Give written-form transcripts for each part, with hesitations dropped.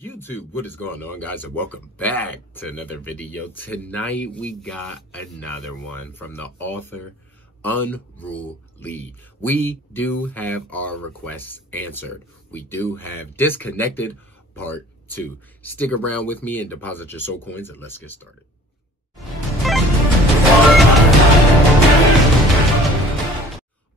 YouTube, what is going on, guys, and welcome back to another video. Tonight we got another one from the author Unrule Lee. We do have our requests answered. We do have Disconnected Part 2. Stick around with me and deposit your soul coins, and let's get started.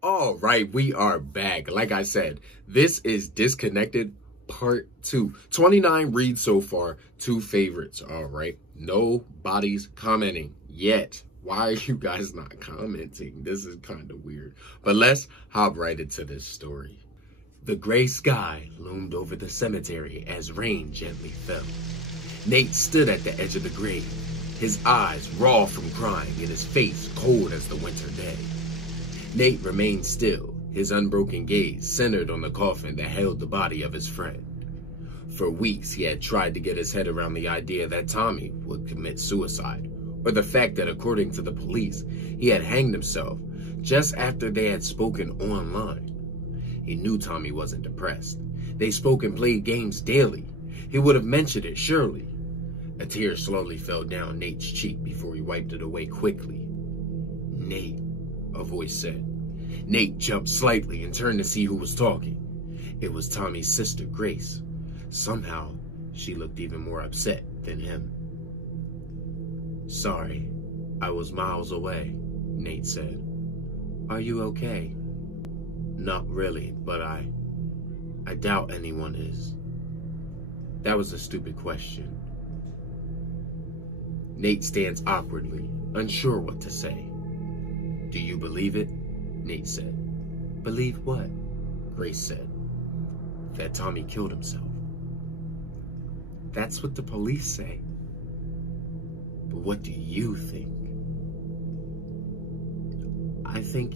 All right, we are back. Like I said, this is Disconnected Part 2. 29 reads so far, 2 favorites. All right, nobody's commenting yet. Why are you guys not commenting? This is kind of weird. But let's hop right into this story. The gray sky loomed over the cemetery as rain gently fell. Nate stood at the edge of the grave, his eyes raw from crying and his face cold as the winter day. Nate remained still, his unbroken gaze centered on the coffin that held the body of his friend. For weeks, he had tried to get his head around the idea that Tommy would commit suicide, or the fact that, according to the police, he had hanged himself just after they had spoken online. He knew Tommy wasn't depressed. They spoke and played games daily. He would have mentioned it, surely. A tear slowly fell down Nate's cheek before he wiped it away quickly. "Nate," a voice said. Nate jumped slightly and turned to see who was talking. It was Tommy's sister, Grace. Somehow, she looked even more upset than him. "Sorry, I was miles away," Nate said. "Are you okay?" "Not really, but I doubt anyone is." That was a stupid question. Nate stands awkwardly, unsure what to say. "Do you believe it?" Nate said. "Believe what?" Grace said. "That Tommy killed himself." "That's what the police say." "But what do you think?" I think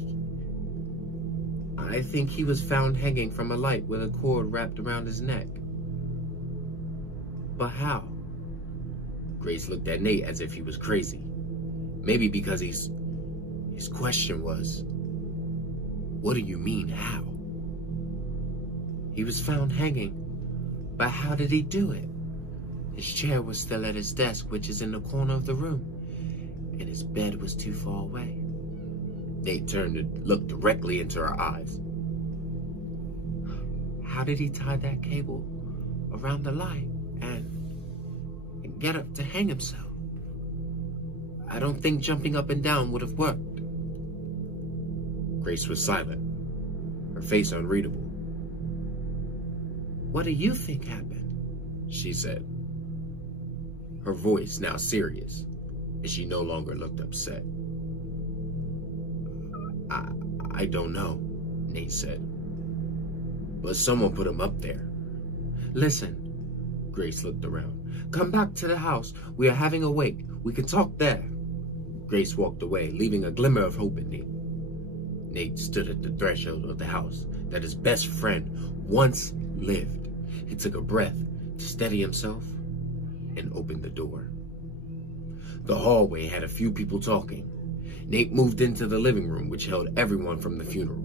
he was found hanging from a light with a cord wrapped around his neck." "But how?" Grace looked at Nate as if he was crazy. Maybe because his question was, "What do you mean, how?" "He was found hanging, but how did he do it? His chair was still at his desk, which is in the corner of the room, and his bed was too far away." Nate turned and looked directly into her eyes. "How did he tie that cable around the light and get up to hang himself? I don't think jumping up and down would have worked." Grace was silent, her face unreadable. "What do you think happened?" she said, her voice now serious, and she no longer looked upset. I don't know," Nate said. "But someone put him up there." "Listen," Grace looked around. "Come back to the house. We are having a wake. We can talk there." Grace walked away, leaving a glimmer of hope in Nate. Nate stood at the threshold of the house that his best friend once lived. He took a breath to steady himself and opened the door. The hallway had a few people talking. Nate moved into the living room, which held everyone from the funeral.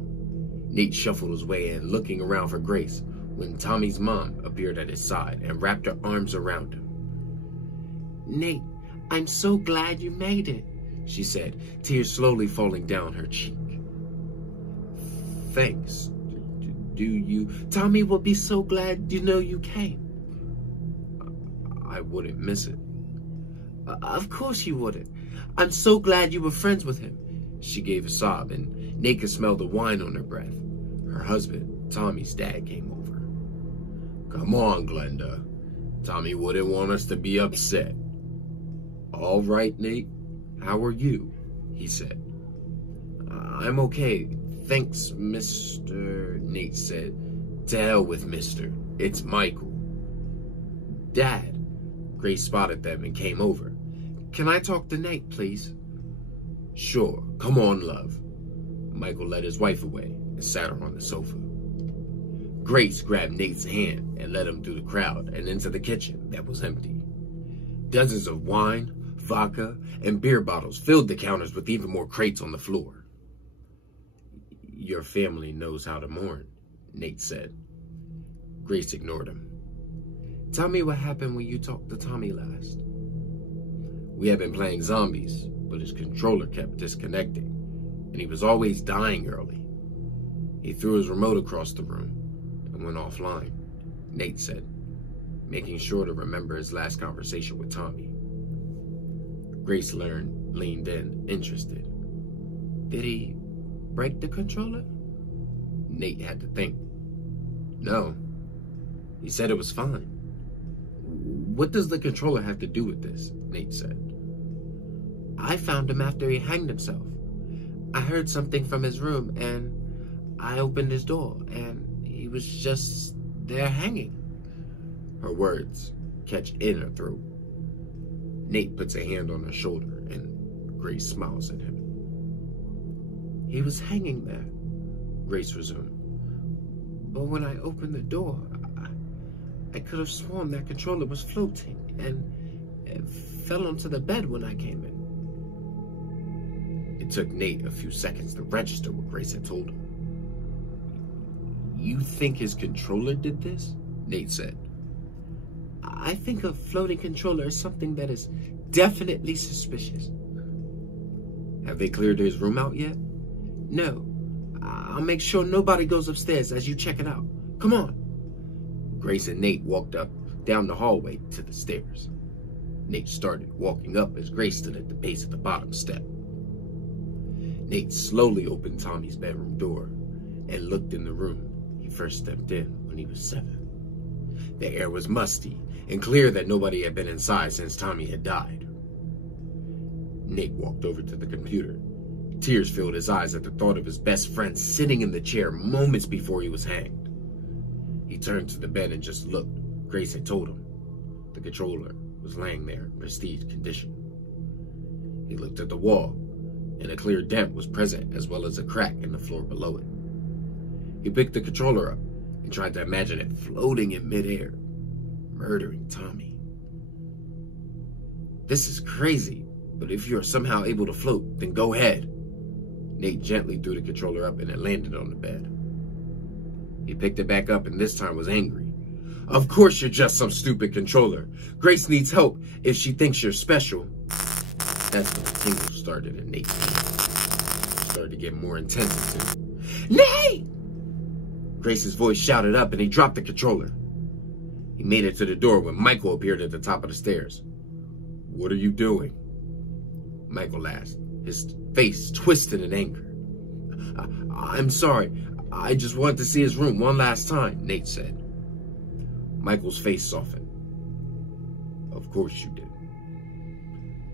Nate shuffled his way in, looking around for Grace, when Tommy's mom appeared at his side and wrapped her arms around him. "Nate, I'm so glad you made it," she said, tears slowly falling down her cheek. "Thanks. Do you? Tommy will be so glad you came." "I wouldn't miss it." Of course you wouldn't. I'm so glad you were friends with him." She gave a sob, and Nate could smell the wine on her breath. Her husband, Tommy's dad, came over. "Come on, Glenda. Tommy wouldn't want us to be upset." "All right, Nate. How are you?" he said. "I'm okay. Thanks, Mr. Nate said. "To hell with Mr. It's Michael." "Dad." Grace spotted them and came over. "Can I talk to Nate, please?" "Sure. Come on, love." Michael led his wife away and sat her on the sofa. Grace grabbed Nate's hand and led him through the crowd and into the kitchen that was empty. Dozens of wine, vodka, and beer bottles filled the counters, with even more crates on the floor. "Your family knows how to mourn," Nate said. Grace ignored him. Tell me what happened when you talked to Tommy last. We had been playing zombies, but his controller kept disconnecting, and he was always dying early. He threw his remote across the room and went offline, Nate said, making sure to remember his last conversation with Tommy. Grace leaned in, interested. Did he break the controller? Nate had to think. No. He said it was fine. What does the controller have to do with this? Nate said. I found him after he hanged himself. I heard something from his room and I opened his door and he was just there hanging. Her words catch in her throat. Nate puts a hand on her shoulder and Grace smiles at him. He was hanging there, Grace resumed. But when I opened the door, I could have sworn that controller was floating and it fell onto the bed when I came in. It took Nate a few seconds to register what Grace had told him. You think his controller did this? Nate said. I think a floating controller is something that is definitely suspicious. Have they cleared his room out yet? No. I'll make sure nobody goes upstairs as you check it out. Come on. Grace and Nate walked down the hallway to the stairs. Nate started walking up as Grace stood at the base of the bottom step. Nate slowly opened Tommy's bedroom door and looked in the room he first stepped in when he was 7. The air was musty and clear that nobody had been inside since Tommy had died. Nate walked over to the computer. Tears filled his eyes at the thought of his best friend sitting in the chair moments before he was hanged. He turned to the bed and just looked. Grace had told him. The controller was laying there in prestige condition. He looked at the wall, and a clear dent was present as well as a crack in the floor below it. He picked the controller up and tried to imagine it floating in midair, murdering Tommy. This is crazy, but if you're somehow able to float, then go ahead. Nate gently threw the controller up and it landed on the bed. He picked it back up and this time was angry. Of course you're just some stupid controller. Grace needs help if she thinks you're special. That's when the tingles started in Nate's hand. It started to get more intense too. Nate! Grace's voice shouted up and he dropped the controller. He made it to the door when Michael appeared at the top of the stairs. What are you doing? Michael asked, his face twisted in anger. I'm sorry. I just wanted to see his room one last time, Nate said. Michael's face softened. Of course you did.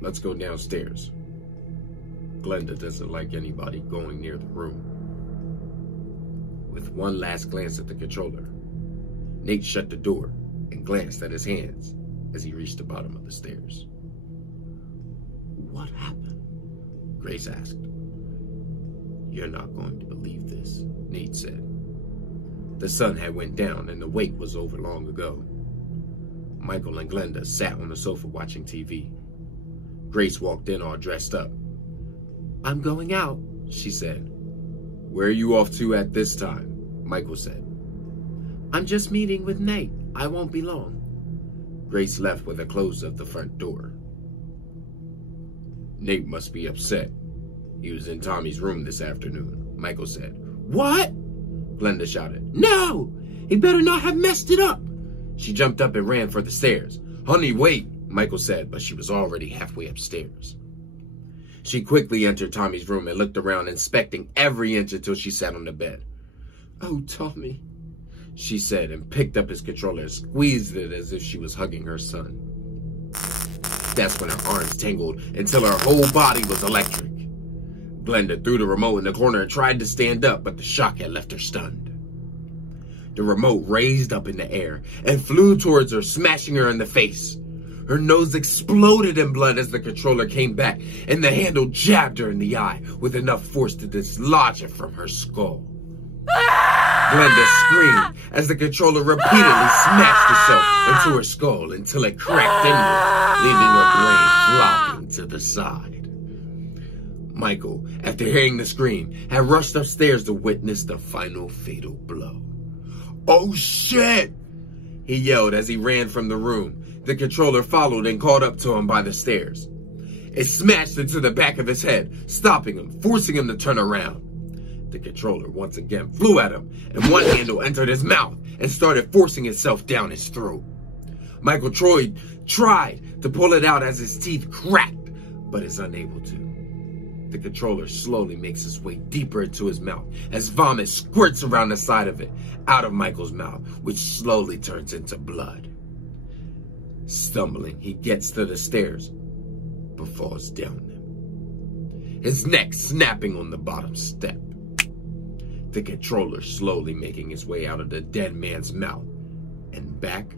Let's go downstairs. Glenda doesn't like anybody going near the room. With one last glance at the controller, Nate shut the door and glanced at his hands as he reached the bottom of the stairs. What happened? Grace asked. You're not going to believe this, Nate said. The sun had went down and the wait was over long ago. Michael and Glenda sat on the sofa watching TV. Grace walked in all dressed up. I'm going out, she said. Where are you off to at this time? Michael said. I'm just meeting with Nate. I won't be long. Grace left with a close of the front door. Nate must be upset. He was in Tommy's room this afternoon, Michael said. What? Glenda shouted. No! He better not have messed it up! She jumped up and ran for the stairs. Honey, wait, Michael said, but she was already halfway upstairs. She quickly entered Tommy's room and looked around, inspecting every inch until she sat on the bed. Oh, Tommy, she said, and picked up his controller and squeezed it as if she was hugging her son. That's when her arms tangled until her whole body was electric. Glenda threw the remote in the corner and tried to stand up, but the shock had left her stunned. The remote raised up in the air and flew towards her, smashing her in the face. Her nose exploded in blood as the controller came back, and the handle jabbed her in the eye with enough force to dislodge it from her skull. Glenda screamed as the controller repeatedly smashed itself into her skull until it cracked inward, leaving her brain flopping to the side. Michael, after hearing the scream, had rushed upstairs to witness the final fatal blow. Oh shit! he yelled as he ran from the room. The controller followed and caught up to him by the stairs. It smashed into the back of his head, stopping him, forcing him to turn around. The controller once again flew at him, and one handle entered his mouth and started forcing itself down his throat. Michael Troy tried to pull it out as his teeth cracked, but is unable to. The controller slowly makes its way deeper into his mouth as vomit squirts around the side of it, out of Michael's mouth, which slowly turns into blood. Stumbling, he gets to the stairs, but falls down them, his neck snapping on the bottom step. The controller slowly making his way out of the dead man's mouth and back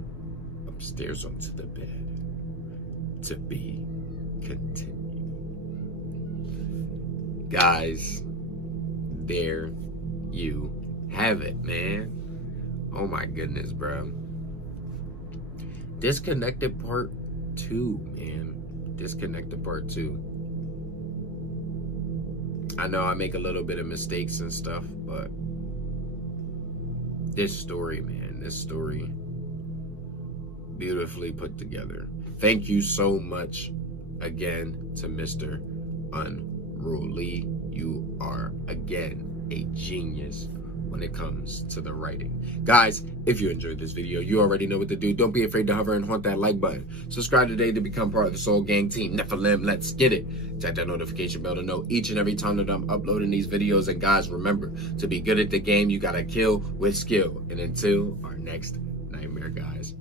upstairs onto the bed. To be continued. Guys, there you have it, man. Oh my goodness, bro. Disconnected Part 2, man. Disconnected Part 2. I know I make a little bit of mistakes and stuff, but this story, man, this story, beautifully put together. Thank you so much again to Mr. Unrule Lee. You are, again, a genius when it comes to the writing. Guys, if you enjoyed this video, you already know what to do. Don't be afraid to hover and haunt that like button. Subscribe today to become part of the Soul Gang Team Nephilim. Let's get it. Tap that notification bell to know each and every time that I'm uploading these videos. And guys, remember, to be good at the game, you gotta kill with skill. And until our next nightmare, guys.